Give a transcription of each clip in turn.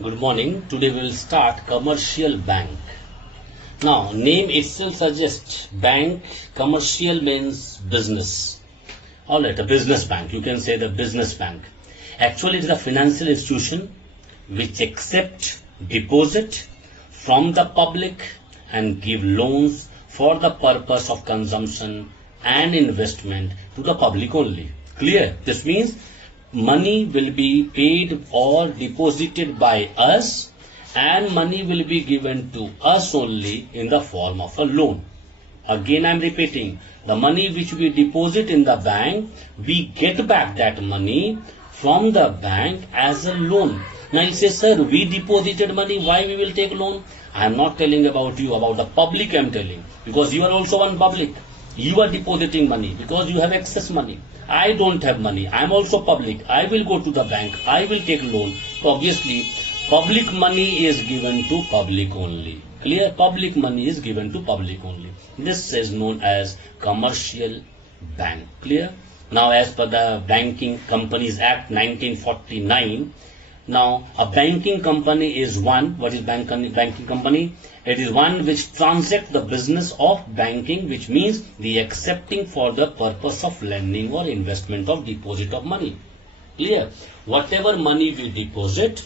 Good morning. Today we will start commercial bank. Now, name itself suggests bank. Commercial means business. Alright, a business bank. You can say the business bank. Actually, it is a financial institution which accept deposit from the public and give loans for the purpose of consumption and investment to the public only. Clear? This means money will be paid or deposited by us and money will be given to us only in the form of a loan. Again I am repeating, the money which we deposit in the bank, we get back that money from the bank as a loan. Now you say, sir, we deposited money, why we will take loan? I am not telling about you, about the public I am telling, because you are also one public. You are depositing money because you have excess money. I don't have money. I am also public. I will go to the bank. I will take loan. So obviously, public money is given to public only. Clear? Public money is given to public only. This is known as commercial bank. Clear? Now, as per the Banking Companies Act 1949, now a banking company is one. What is banking company? It is one which transacts the business of banking, which means the accepting for the purpose of lending or investment of deposit of money. Clear? Whatever money we deposit,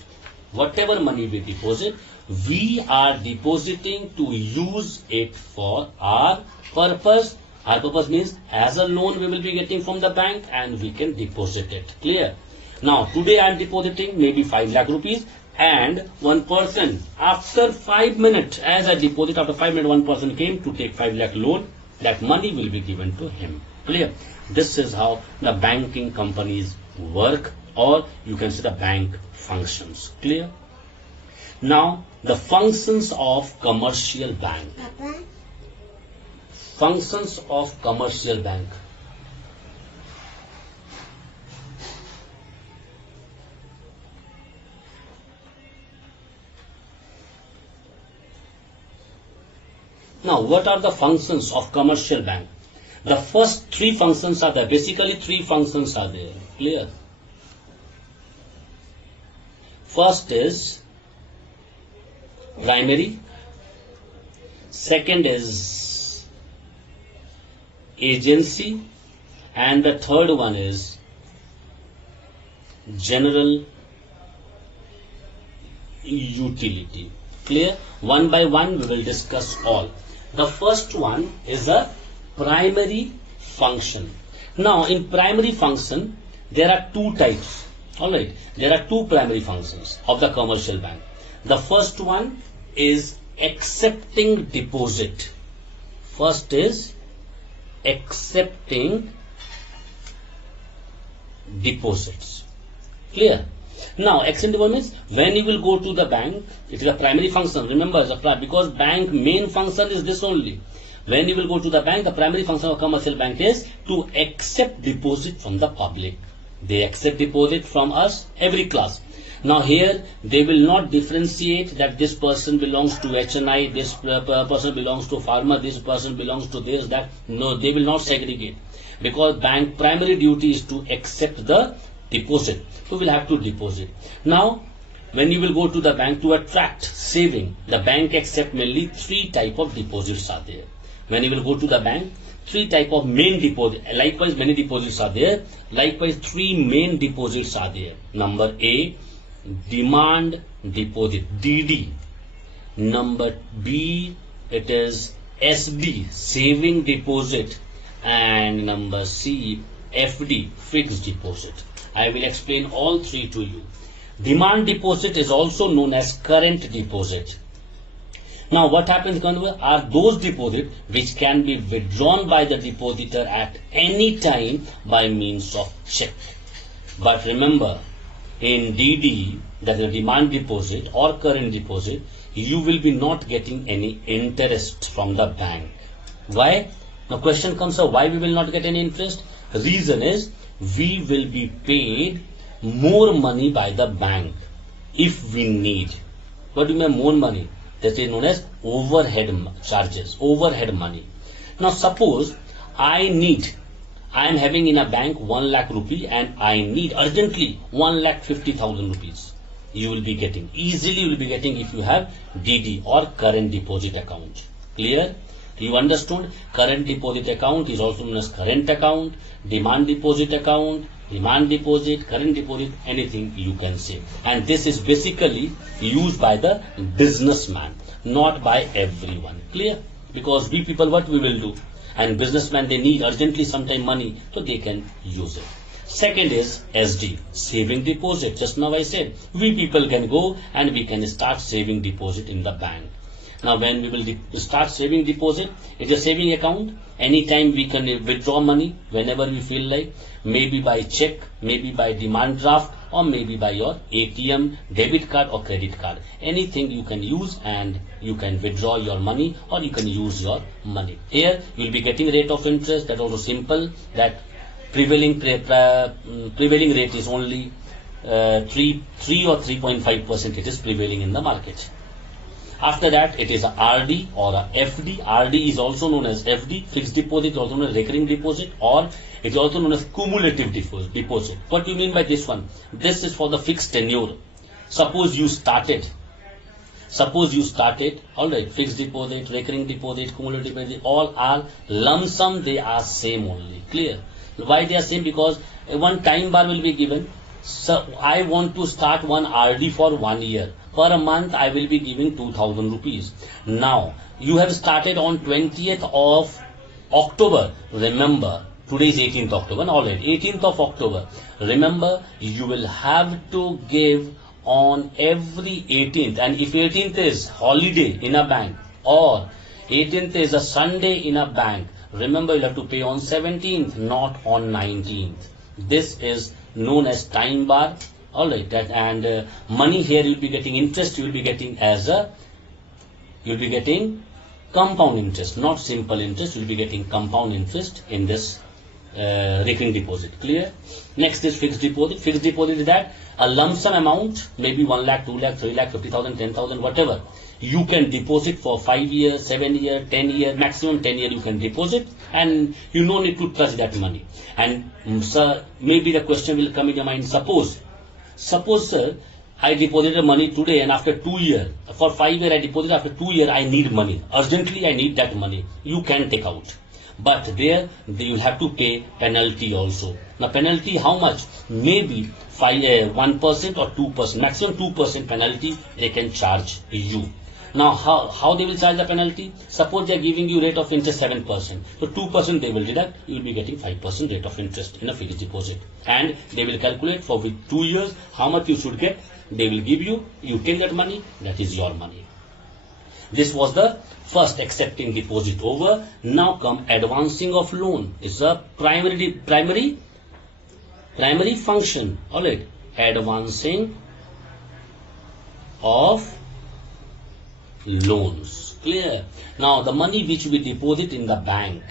we are depositing to use it for our purpose. Our purpose means as a loan we will be getting from the bank and we can deposit it. Clear? Now today I am depositing maybe 5 lakh rupees and one person after 5 minutes, as I deposit after 5 minutes, one person came to take 5 lakh loan. That money will be given to him. Clear? This is how the banking companies work, or you can say the bank functions. Clear? Now the functions of commercial bank. Functions of commercial bank. Now, what are the functions of commercial bank? The first 3 functions are there. Basically, 3 functions are there. Clear? First is primary. Second is agency. And the third one is general utility. Clear? One by one we will discuss all. The first one is a primary function. Now in primary function there are 2 types. Alright, there are 2 primary functions of the commercial bank. The first one is accepting deposit. First is accepting deposits. Clear? Now, accepting deposit means when you will go to the bank, it is a primary function. Remember, because bank main function is this only. When you will go to the bank, the primary function of commercial bank is to accept deposit from the public. They accept deposit from us, every class. Now here, they will not differentiate that this person belongs to HNI, this person belongs to farmer, this person belongs to this, that. No, they will not segregate. Because bank primary duty is to accept the deposit. So we'll have to deposit. Now, when you will go to the bank to attract saving, the bank accept mainly 3 type of deposits are there. When you will go to the bank, 3 type of main deposit. Likewise, many deposits are there. Likewise, 3 main deposits are there. Number A, demand deposit, DD. Number B, it is SD, saving deposit. And number C, FD, fixed deposit. I will explain all 3 to you. Demand deposit is also known as current deposit. Now what happens are those deposits which can be withdrawn by the depositor at any time by means of check. But remember, in DD, that is demand deposit or current deposit, you will be not getting any interest from the bank. Why? Now question comes up, why we will not get any interest? Reason is, we will be paid more money by the bank if we need. What do you mean more money? That is known as overhead charges, overhead money. Now suppose I am having in a bank 1 lakh rupee and I need urgently 1,50,000 rupees. you will be getting. Easily you will be getting if you have DD or current deposit account. Clear? You understood? Current deposit account is also known as current account, demand deposit account, demand deposit, current deposit, anything you can say. And this is basically used by the businessman, not by everyone. Clear? Because we people, what we will do? And businessmen, they need urgently sometime money, so they can use it. Second is SD, saving deposit. Just now I said, we people can go and we can start saving deposit in the bank. Now when we will start saving deposit, it's a saving account. Anytime we can withdraw money whenever we feel like, maybe by check, maybe by demand draft, or maybe by your ATM, debit card or credit card. Anything you can use and you can withdraw your money or you can use your money. Here you will be getting rate of interest. That also simple. That prevailing rate is only 3 or 3.5%. It is prevailing in the market. After that, it is a RD or a FD. RD is also known as FD, fixed deposit, also known as recurring deposit, or it is also known as cumulative deposit. What do you mean by this one? This is for the fixed tenure. Suppose you started, alright, fixed deposit, recurring deposit, cumulative deposit, all are lump sum, they are same only. Clear? Why they are same? Because one time bar will be given. So I want to start one RD for 1 year. Per month I will be giving 2000 rupees. Now you have started on 20th of October. Remember, today is 18th October. Already 18th of October. Remember, you will have to give on every 18th. And if 18th is holiday in a bank or 18th is a Sunday in a bank, remember you have to pay on 17th, not on 19th. This is known as time bar. Alright, and money here you will be getting interest, you will be getting compound interest, not simple interest. You will be getting compound interest in this recurring deposit. Clear? Next is fixed deposit. Fixed deposit is that a lump sum amount, maybe 1 lakh, 2 lakh, 3 lakh, 50,000, 10,000, whatever. You can deposit for 5 years, 7 years, 10 years, maximum 10 years you can deposit, and you no need to touch that money. And sir, maybe the question will come in your mind, suppose sir, I deposited money today and after 2 years, for 5 years I deposited, after 2 years I need money. Urgently I need that money. You can take out. But there you will have to pay penalty also. Now penalty how much? Maybe 1% or 2%, maximum 2% penalty they can charge you. Now how they will charge the penalty? Suppose they are giving you rate of interest 7%. So 2% they will deduct, you will be getting 5% rate of interest in a fixed deposit. And they will calculate for 2 years how much you should get. They will give you, you take that money, that is your money. This was the first accepting deposit over. Now come advancing of loan. It's a primary function. Alright, advancing of loans. Clear? Now the money which we deposit in the bank,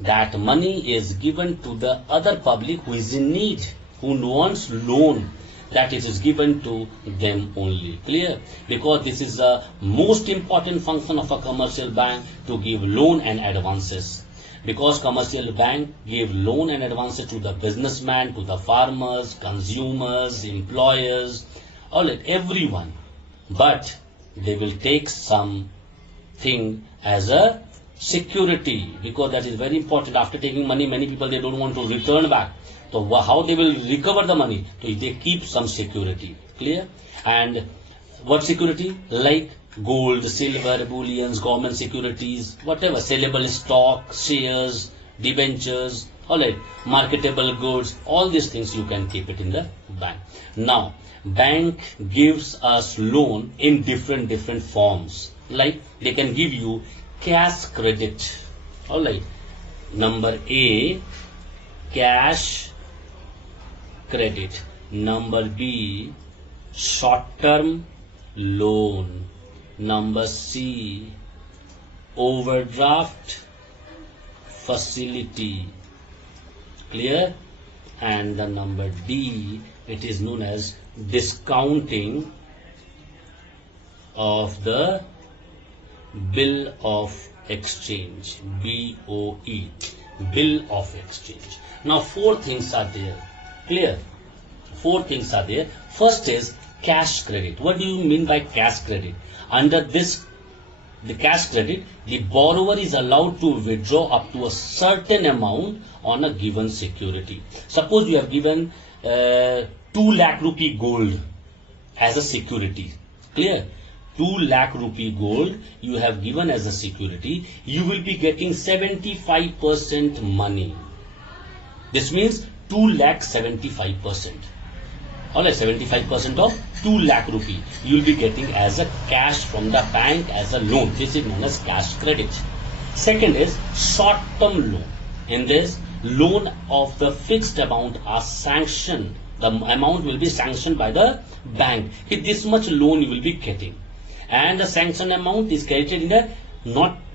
that money is given to the other public who is in need, who wants loan. That is given to them only. Clear? Because this is the most important function of a commercial bank, to give loan and advances. Because commercial bank give loan and advances to the businessman, to the farmers, consumers, employers, everyone. But they will take something as a security, because that is very important. After taking money, many people, they don't want to return back. So how they will recover the money? So they keep some security. Clear? And what security? Like gold, silver, bullions, government securities, whatever, sellable stock, shares, debentures, marketable goods, all these things you can keep it in the bank. Now, bank gives us loan in different forms. Like they can give you cash credit. Number A, cash credit. Number B, short-term loan. Number C, overdraft facility. Clear? And the number D, it is known as discounting of the bill of exchange. BOE, bill of exchange. Now 4 things are there. Clear? 4 things are there. First is cash credit. What do you mean by cash credit? Under this, the cash credit, the borrower is allowed to withdraw up to a certain amount on a given security. Suppose you have given 2 lakh rupee gold as a security. Clear? 2 lakh rupee gold you have given as a security. You will be getting 75% money. This means 2 lakh 75%. Alright, 75% of 2 lakh rupee you will be getting as a cash from the bank as a loan. This is known as cash credit. Second is short-term loan. In this, loan of the fixed amount are sanctioned. The amount will be sanctioned by the bank. This much loan you will be getting. And the sanctioned amount is credited in the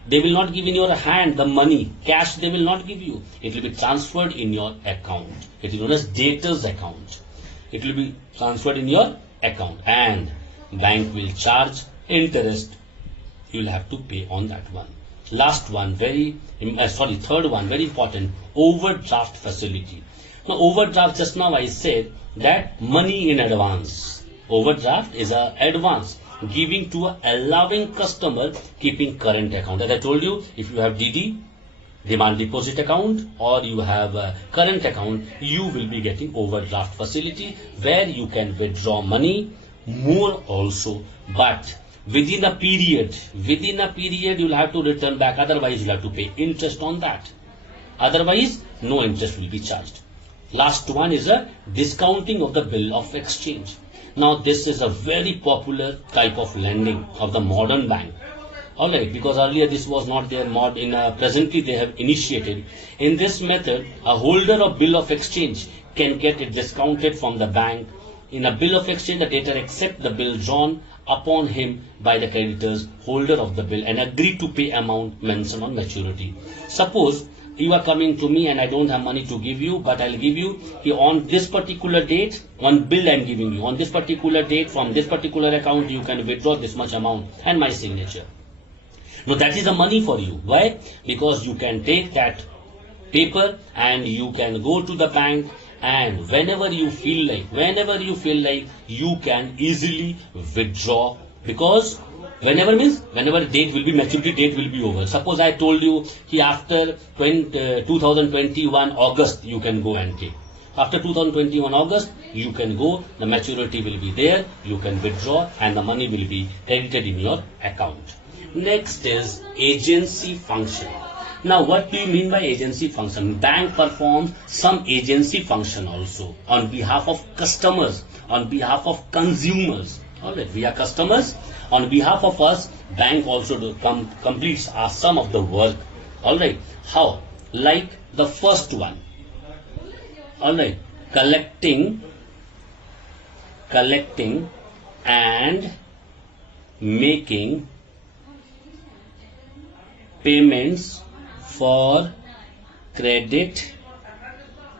they will not give in your hand the money. Cash they will not give you. It will be transferred in your account. It is known as debtor's account. It will be transferred in your account and bank will charge interest. You will have to pay on that one. Last one, third one, very important, overdraft facility. Now, overdraft, just now I said that money in advance. Overdraft is an advance giving to a allowing customer keeping current account. As I told you, if you have DD, demand deposit account, or you have a current account, you will be getting overdraft facility where you can withdraw money more also, but within a period you will have to return back, otherwise you will have to pay interest on that. Otherwise, no interest will be charged. Last one is a discounting of the bill of exchange. Now this is a very popular type of lending of the modern bank. Alright, because earlier this was not there, presently they have initiated. In this method, a holder of bill of exchange can get it discounted from the bank. In a bill of exchange, the debtor accepts the bill drawn upon him by the creditors, holder of the bill, and agree to pay amount mentioned on maturity. Suppose you are coming to me and I don't have money to give you, but I'll give you on this particular date, one bill I'm giving you. On this particular date, from this particular account, you can withdraw this much amount and my signature. Now that is the money for you. Why? Because you can take that paper and you can go to the bank, and whenever you feel like, you can easily withdraw, because whenever means whenever date will be, maturity date will be over. Suppose I told you after 2021 August you can go and take. After 2021 August you can go, the maturity will be there, you can withdraw and the money will be credited in your account. Next is agency function. Now what do you mean by agency function? Bank performs some agency function also on behalf of customers, on behalf of consumers. Alright, we are customers. On behalf of us, bank also completes some of the work. Alright, how? Like the first one. Alright, collecting and making payments for credit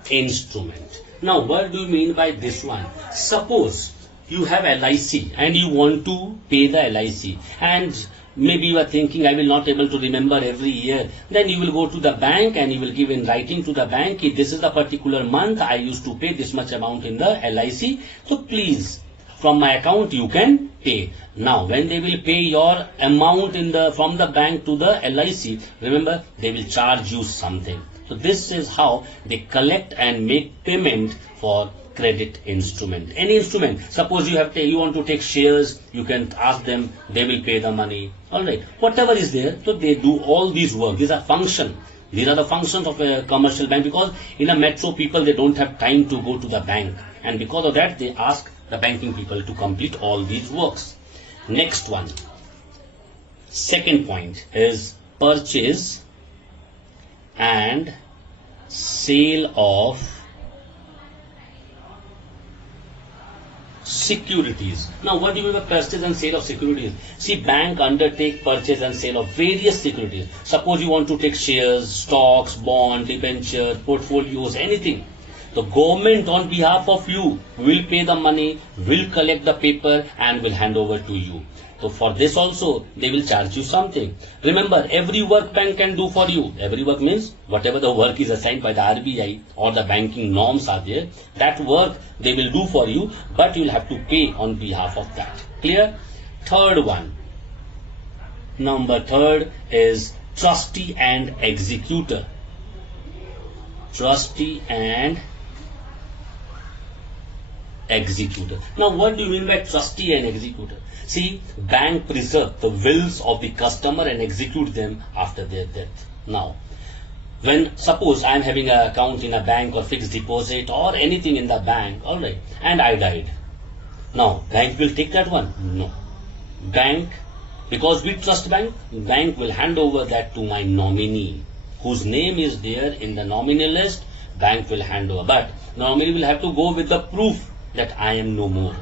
instrument. Now what do you mean by this one? Suppose you have LIC and you want to pay the LIC, and maybe you are thinking I will not able to remember every year. Then you will go to the bank and you will give in writing to the bank, this is the particular month I used to pay this much amount in the LIC, so please from my account you can pay. Now when they will pay your amount from the bank to the LIC, remember they will charge you something. So this is how they collect and make payment for credit instrument. Any instrument. Suppose you want to take shares, you can ask them, they will pay the money. Alright, whatever is there, so they do all these work. These are functions. These are the functions of a commercial bank, because in a metro people, they don't have time to go to the bank, and because of that they ask the banking people to complete all these works. Next one, second point is purchase and sale of securities. Now what do you mean by purchase and sale of securities? See, bank undertake purchase and sale of various securities. Suppose you want to take shares, stocks, bond, debenture, portfolios, anything. The government on behalf of you will pay the money, will collect the paper and will hand over to you. So for this also they will charge you something. Remember, every work bank can do for you. Every work means whatever the work is assigned by the RBI or the banking norms are there, that work they will do for you, but you will have to pay on behalf of that. Clear? Third one. Number third is trustee and executor. Trustee and executor. Now what do you mean by trustee and executor? See, bank preserve the wills of the customer and execute them after their death. Now, when suppose I am having an account in a bank or fixed deposit or anything in the bank, alright, and I died. Now, bank will take that one? No. Bank, because we trust bank will hand over that to my nominee, whose name is there in the nominee list. Bank will hand over, but nominee will have to go with the proof that I am no more.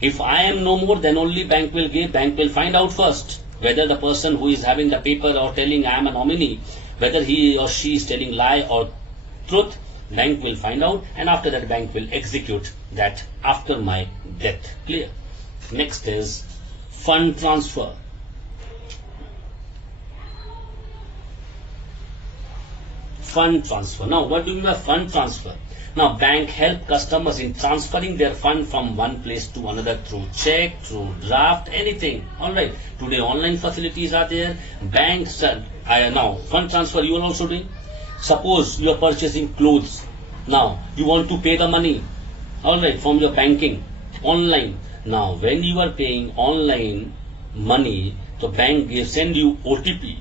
If I am no more, then only bank will give. Bank will find out first whether the person who is having the paper or telling I am a nominee, whether he or she is telling lie or truth. Bank will find out, and after that bank will execute that after my death. Clear? Next is fund transfer. Fund transfer. Now what do you mean by fund transfer? Now bank help customers in transferring their fund from one place to another through check, through draft, anything. Alright. Today online facilities are there. Banks now fund transfer you are also doing. Suppose you are purchasing clothes. Now you want to pay the money. Alright, from your banking online. Now when you are paying online money, the bank will send you OTP.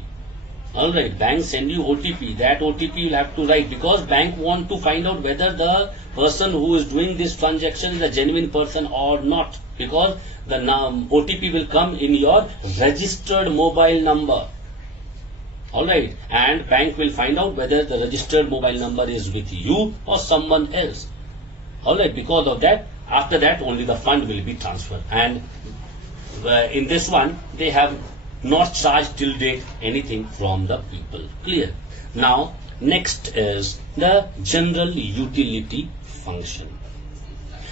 Alright, bank send you OTP. That OTP you'll have to write, because bank want to find out whether the person who is doing this transaction is a genuine person or not, because the OTP will come in your registered mobile number. Alright, and bank will find out whether the registered mobile number is with you or someone else. Alright, because of that, after that only the fund will be transferred. And in this one they have not charged till date anything from the people. Clear? Now next is the general utility function.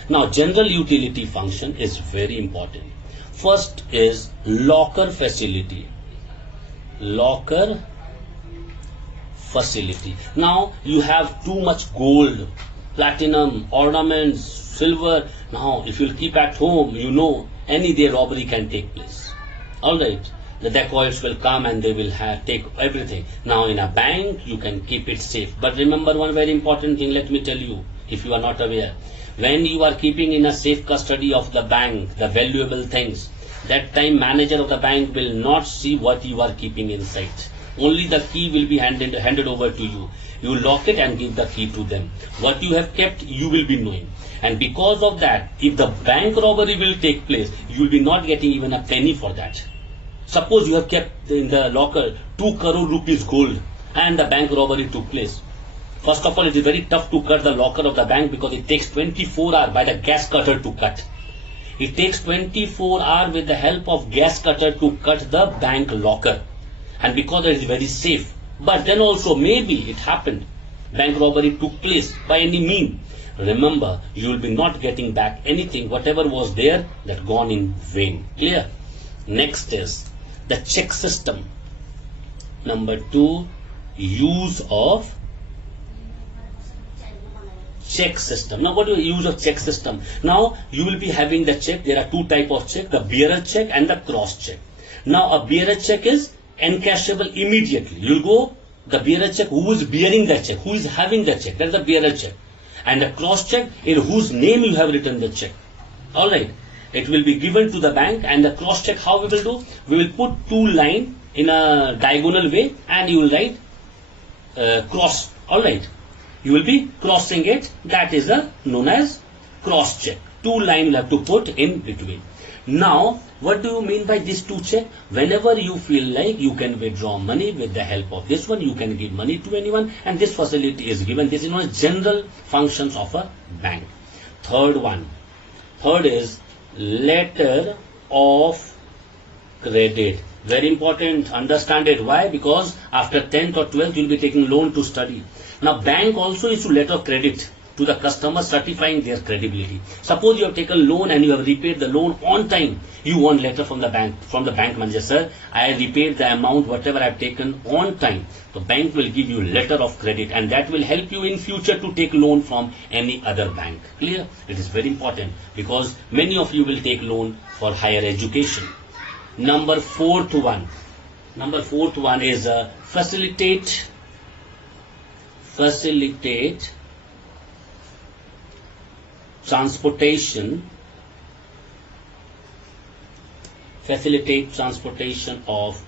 Now general utility function is very important. First is locker facility. Locker facility. Now you have too much gold, platinum, ornaments, silver. Now if you keep at home, you know any day robbery can take place. Alright. The dacoits will come and they will take everything. Now in a bank you can keep it safe. But remember one very important thing, let me tell you, if you are not aware. When you are keeping in a safe custody of the bank the valuable things, that time manager of the bank will not see what you are keeping inside. Only the key will be handed over to you. You lock it and give the key to them. What you have kept you will be knowing. And because of that, if the bank robbery will take place, you will be not getting even a penny for that. Suppose you have kept in the locker 2 crore rupees gold and the bank robbery took place. First of all, it is very tough to cut the locker of the bank because it takes 24 hours by the gas cutter to cut. It takes 24 hours with the help of gas cutter to cut the bank locker. And because it is very safe. But then also maybe it happened. Bank robbery took place by any mean. Remember, you will be not getting back anything. Whatever was there, that gone in vain. Clear? Next is the check system. Number 2, use of check system. Now what is the use of check system? Now you will be having the check. There are 2 types of check, the bearer check and the cross check. Now a bearer check is encashable immediately. You will go, the bearer check, who is bearing the check, who is having the check, that is the bearer check. And the cross check, in whose name you have written the check. Alright. It will be given to the bank, and the cross check how we will do? We will put 2 lines in a diagonal way and you will write cross. Alright. You will be crossing it. That is known as cross check. 2 lines you have to put in between. Now what do you mean by these 2 check? Whenever you feel like you can withdraw money with the help of this one, you can give money to anyone, and this facility is given. This is known as general functions of a bank. Third is letter of credit. Very important, understand it. Why? Because after 10th or 12th you will be taking loan to study. Now bank also issue letter of credit. to the customer, certifying their credibility. Suppose you have taken loan and you have repaid the loan on time. You want letter from the bank manager, sir, I repaid the amount whatever I have taken on time. The bank will give you letter of credit, and that will help you in future to take loan from any other bank. Clear? It is very important because many of you will take loan for higher education. Number fourth one is facilitate transportation of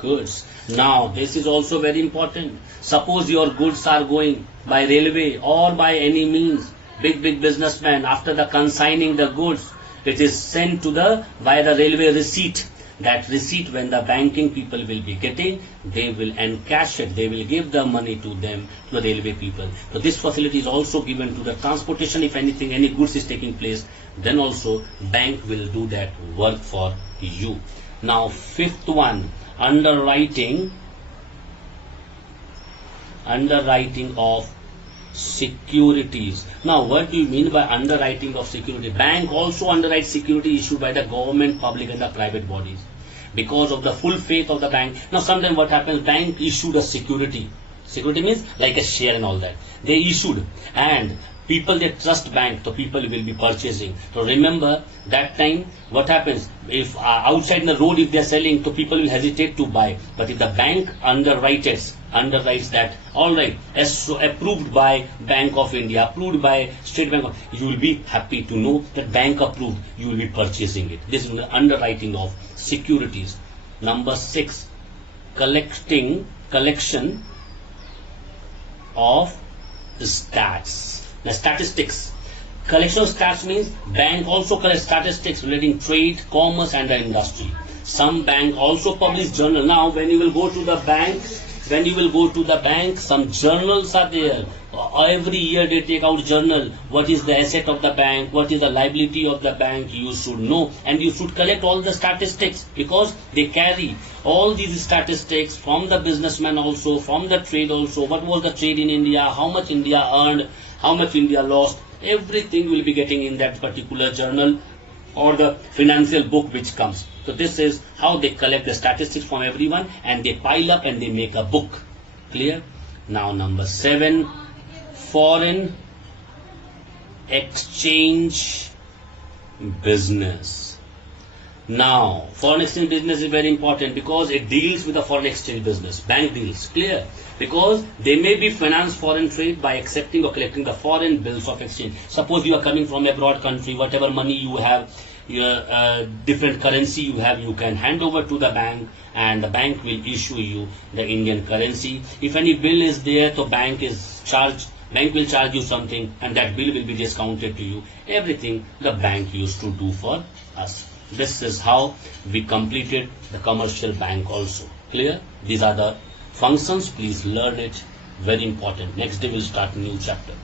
goods. Now this is also very important. Suppose your goods are going by railway or by any means, big businessman, after the consigning the goods, it is sent to by the railway receipt. That receipt, when the banking people will be getting, they will encash it, they will give the money to them, to the railway people. So this facility is also given to the transportation. If anything, any goods is taking place, then also bank will do that work for you. Now fifth one, underwriting of securities. Now what do you mean by underwriting of security? Bank also underwrites security issued by the government, public and the private bodies, because of the full faith of the bank. Now sometimes what happens, bank issued a security means like a share and all that they issued, and people, they trust bank, so people will be purchasing. So remember that time what happens, if outside in the road if they are selling, so people will hesitate to buy. But if the bank underwrites that, all right, as so approved by Bank of India, approved by State Bank, you will be happy to know that bank approved, you will be purchasing it. This is the underwriting of securities. Number 6, collection of stats. Now, statistics. Collection of stats means bank also collects statistics relating trade, commerce and the industry. Some bank also publish journal. Now when you will go to the bank, some journals are there. Every year they take out journal. What is the asset of the bank? What is the liability of the bank? You should know, and you should collect all the statistics, because they carry all these statistics from the businessman also, from the trade also. What was the trade in India? How much India earned? How much India lost? Everything will be getting in that particular journal or the financial book which comes. So this is how they collect the statistics from everyone, and they pile up and they make a book. Clear? Now number 7, foreign exchange business. Now foreign exchange business is very important because it deals with the foreign exchange business. Bank deals. Clear? Because they may be finance foreign trade by accepting or collecting the foreign bills of exchange. Suppose you are coming from a abroad country, whatever money you have, your different currency you have, you can hand over to the bank, and the bank will issue you the Indian currency. If any bill is there, so bank will charge you something, and that bill will be discounted to you. Everything the bank used to do for us. This is how we completed the commercial bank also. Clear? These are the functions. Please learn it. Very important. Next day we'll start a new chapter.